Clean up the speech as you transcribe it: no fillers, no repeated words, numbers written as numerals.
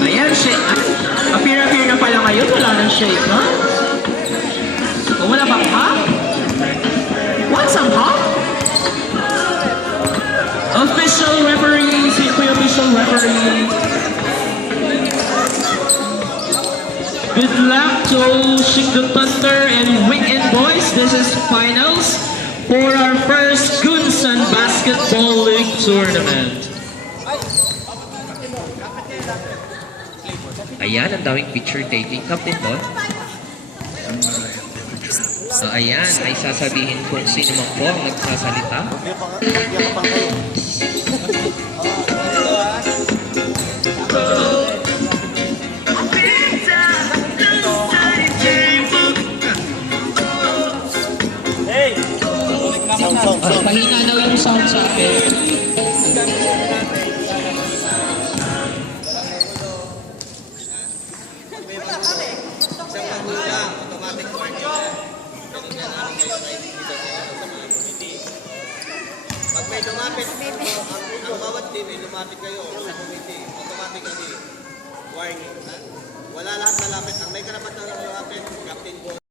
Ayan, shake. Appear na pala ngayon. Wala nang shake, ha? O, wala bang ha? Want some ha? Official referee. Sino po yung official referee? Good luck to Shake the Thunder and Weekend Boys. This is finals for our first Gunsan Basketball League Tournament. Ayan, ang daming picture taking. Captain Bon? So, ayan, ay sasabihin kung sino man po ang nagsasalita. Pahina daw yung sound sa akin. Pag may lumapit, ang bawat team ay lumapit kayo sa committee, automatically warning. Wala lahat malapit. Ang may karapatan na lumapit, Captain Bon.